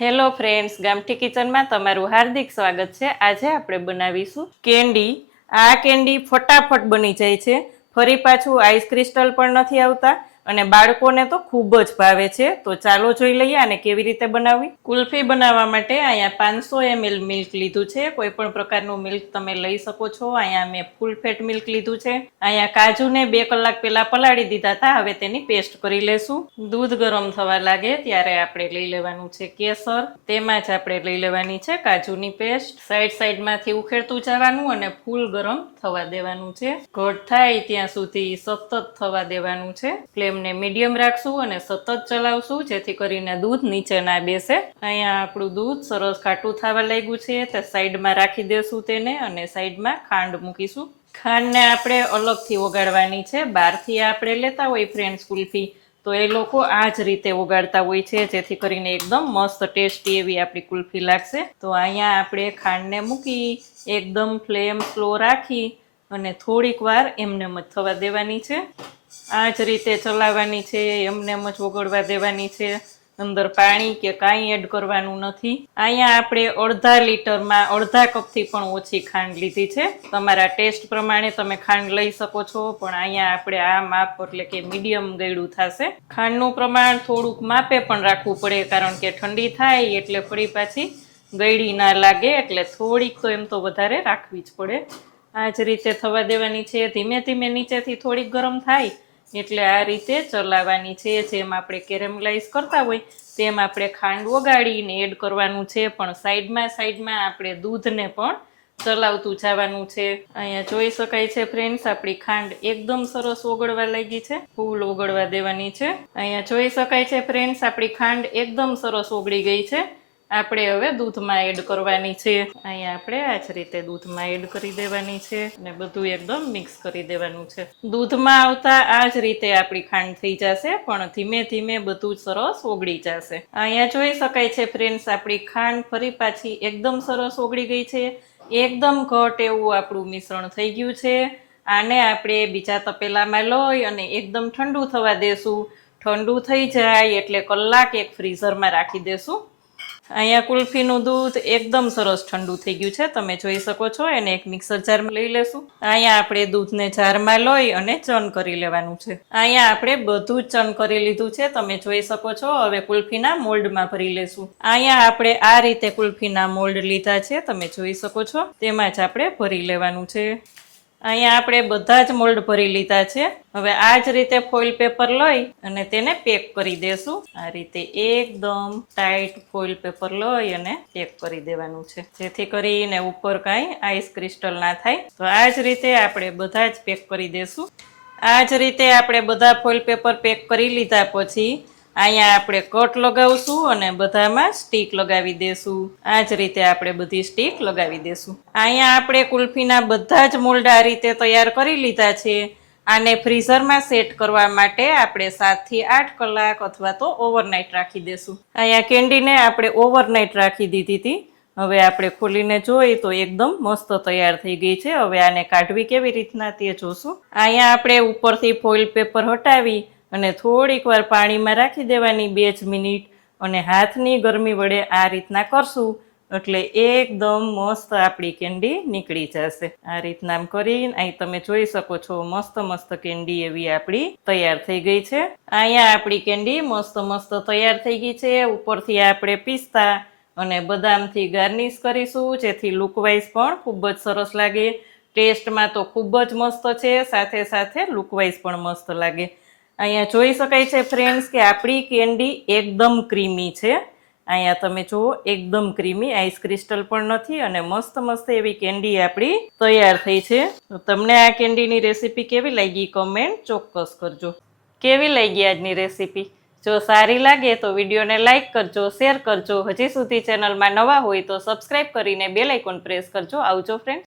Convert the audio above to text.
Hello friends, ગામઠી કિચનમાં તમારું હાર્દિક સ્વાગત છે। આજે આપણે બનાવીશું કેન્ડી। આ કેન્ડી ફટાફટ બની જાય છે, ફરી પાછું આઈસ ક્રિસ્ટલ પણ નથી આવતા અને બાળકોને તો ખૂબ જ ભાવે છે। તો ચાલો જોઈ લઈએ આને કેવી રીતે બનાવવી। કુલ્ફી બનાવવા માટે અહીંયા 500 ml મિલ્ક લીધું છે, કોઈ પણ પ્રકારનું મિલ્ક તમે લઈ શકો છો। અહીંયા મેં ફૂલ ફેટ મિલ્ક લીધું છે। અહીંયા કાજુને 2 કલાક પહેલા પલાળી દીધા હતા, હવે તેની પેસ્ટ કરી લેશું। દૂધ ગરમ થવા લાગે ત્યારે આપણે લઈ લેવાનું છે કેસર, તેમાં જ આપણે લઈ લેવાની છે કાજુની પેસ્ટ। સાઈડમાંથી ઉખેડતું જવાનું અને ફૂલ ગરમ થવા દેવાનું છે। ઘટ થાય ત્યાં સુધી સતત થવા દેવાનું છે। ફ્લેમને મીડિયમ રાખશું અને સતત ચલાવશું જેથી કરીને દૂધ નીચે ના બેસે। અહીંયા આપણું દૂધ સરસ ઘાટું થવા લાગ્યું છે તો સાઈડમાં રાખી દેશું તેને અને સાઈડમાં ખાંડ મૂકીશું। ખાંડને આપણે અલગથી ઓગાળવાની છે। બહારથી આપણે લેતા હોય ફ્રેન્ડ્સ કુલ્ફી તો એ લોકો આ જ રીતે ઓગાળતા હોય છે જેથી કરીને એકદમ મસ્ત ટેસ્ટી એવી આપણી કુલ્ફી લાગશે। તો અહીંયા આપણે ખાંડને મૂકી એકદમ ફ્લેમ સ્લો રાખી અને થોડીક વાર એમનેમ જ થવા દેવાની છે। આ જ રીતે ચલાવવાની છે, એમનેમ જ ઓગળવા દેવાની છે, અંદર પાણી કે કાંઈ એડ કરવાનું નથી। અહીંયા આપણે અડધા લીટરમાં અડધા કપથી પણ ઓછી ખાંડ લીધી છે। તમારા ટેસ્ટ પ્રમાણે તમે ખાંડ લઈ શકો છો, પણ અહીંયા આપણે આ માપ એટલે કે મીડિયમ ગળ્યું થશે। ખાંડનું પ્રમાણ થોડુંક માપે પણ રાખવું પડે, કારણ કે ઠંડી થાય એટલે ફરી પાછી ગળી ના લાગે, એટલે થોડીક તો એમ તો વધારે રાખવી જ પડે। આ જ રીતે થવા દેવાની છે। ધીમે ધીમે નીચેથી થોડીક ગરમ થાય એટલે આ રીતે ચલાવવાની છે। જેમ આપણે કેરેમલાઇઝ કરતા હોય તેમ આપણે ખાંડ ઓગાળીને એડ કરવાનું છે, પણ સાઈડમાં આપણે દૂધને પણ ચલાવતું જવાનું છે। અહીંયા જોઈ શકાય છે ફ્રેન્ડ્સ, આપણી ખાંડ એકદમ સરસ ઓગળવા લાગી છે, ફૂલ ઓગળવા દેવાની છે। અહીંયા જોઈ શકાય છે ફ્રેન્ડ્સ, આપણી ખાંડ એકદમ સરસ ઓગળી ગઈ છે। આપણે હવે દૂધમાં એડ કરવાની છે। અહીંયા આપણે આ જ રીતે દૂધમાં એડ કરી દેવાની છે અને બધું એકદમ મિક્સ કરી દેવાનું છે। દૂધમાં આવતા આ જ રીતે આપણી ખાંડ થઈ જશે, પણ ધીમે ધીમે બધું સરસ ઓગળી જશે। અહીંયા જોઈ શકાય છે ફ્રેન્ડ્સ, આપણી ખાંડ ફરી પાછી એકદમ સરસ ઓગળી ગઈ છે, એકદમ ઘટ એવું આપણું મિશ્રણ થઈ ગયું છે। આને આપણે બીજા તપેલામાં લઈ અને એકદમ ઠંડુ થવા દેશું। ઠંડુ થઈ જાય એટલે કલાક એક ફ્રીઝરમાં રાખી દેશું। અહીંયા કુલ્ફીનું દૂધ એકદમ સરસ ઠંડુ થઈ ગયું છે, તમે જોઈ શકો છો। એને એક મિક્સર જારમાં લઈ લેશું। અહીંયા આપણે દૂધને જારમાં લઈ અને ચર્ન કરી લેવાનું છે। અહીંયા આપણે બધું જ ચર્ન કરી લીધું છે, તમે જોઈ શકો છો। હવે કુલ્ફીના મોલ્ડમાં ભરી લેશું। અહીંયા આપણે આ રીતે કુલ્ફીના મોલ્ડ લીધા છે, તમે જોઈ શકો છો। તેમાં જ આપણે ભરી લેવાનું છે। અહીંયા આપણે બધા જ મોલ્ડ ભરી લીધા છે। હવે આ જ રીતે ફોઇલ પેપર લઈ અને તેને પેક કરી દેશું। આ રીતે એકદમ ટાઈટ ફોઇલ પેપર લઈ અને પેક કરી દેવાનું છે, જેથી કરીને ઉપર કાંઈ આઈસ ક્રિસ્ટલ ના થાય। તો આ જ રીતે આપણે બધા જ પેક કરી દેશું। આ જ રીતે આપણે બધા ફોઇલ પેપર પેક કરી લીધા પછી અહીંયા આપણે કટ લગાવશું અને બધામાં સ્ટીક લગાવી દેશું। આ જ રીતે આપણે બધી સ્ટીક લગાવી દેશું। અહીંયા આપણે કુલ્ફીના બધા જ મોલ્ડ આ રીતે તૈયાર કરી લીધા છે। આને ફ્રીઝરમાં સેટ કરવા માટે આપણે 7 થી 8 કલાક અથવા તો ઓવરનાઇટ રાખી દેશું। અહીંયા કેન્ડીને આપણે ઓવરનાઇટ રાખી દીધી હતી। હવે આપણે ખોલીને જોઈએ તો એકદમ મસ્ત તૈયાર થઈ ગઈ છે। હવે આને કાઢવી કેવી રીતના તે જોશું। અહીંયા આપણે ઉપરથી ફોઇલ પેપર હટાવી અને થોડીક વાર પાણીમાં રાખી દેવાની 2 જ મિનિટ, અને હાથની ગરમી વડે આ રીતના કરશું એટલે એકદમ મસ્ત આપણી કેન્ડી નીકળી જશે। આ રીતના આમ કરીને અહીં તમે જોઈ શકો છો, મસ્ત કેન્ડી એવી આપણી તૈયાર થઈ ગઈ છે। અહીંયા આપણી કેન્ડી મસ્ત તૈયાર થઈ ગઈ છે। ઉપરથી આપણે પિસ્તા અને બદામથી ગાર્નિશ કરીશું, જેથી લુકવાઇઝ પણ ખૂબ જ સરસ લાગે। ટેસ્ટમાં તો ખૂબ જ મસ્ત છે, સાથે સાથે લુકવાઇઝ પણ મસ્ત લાગે। અહીંયા જોઈ શકાય છે ફ્રેન્ડ્સ કે આપણી કેન્ડી એકદમ ક્રીમી છે। અહીંયા તમે જુઓ, એકદમ ક્રીમી, આઈસ ક્રિસ્ટલ પણ નથી અને મસ્ત એવી કેન્ડી આપણી તૈયાર થઈ છે। તો તમને આ કેન્ડીની રેસીપી કેવી લાગી કમેન્ટ ચોક્કસ કરજો। કેવી લાગી આજની રેસીપી? જો સારી લાગે તો વિડીયોને લાઇક કરજો, શેર કરજો। હજી સુધી ચેનલમાં નવા હોય તો સબસ્ક્રાઈબ કરીને બેલ આઇકોન પ્રેસ કરજો। આવજો ફ્રેન્ડ।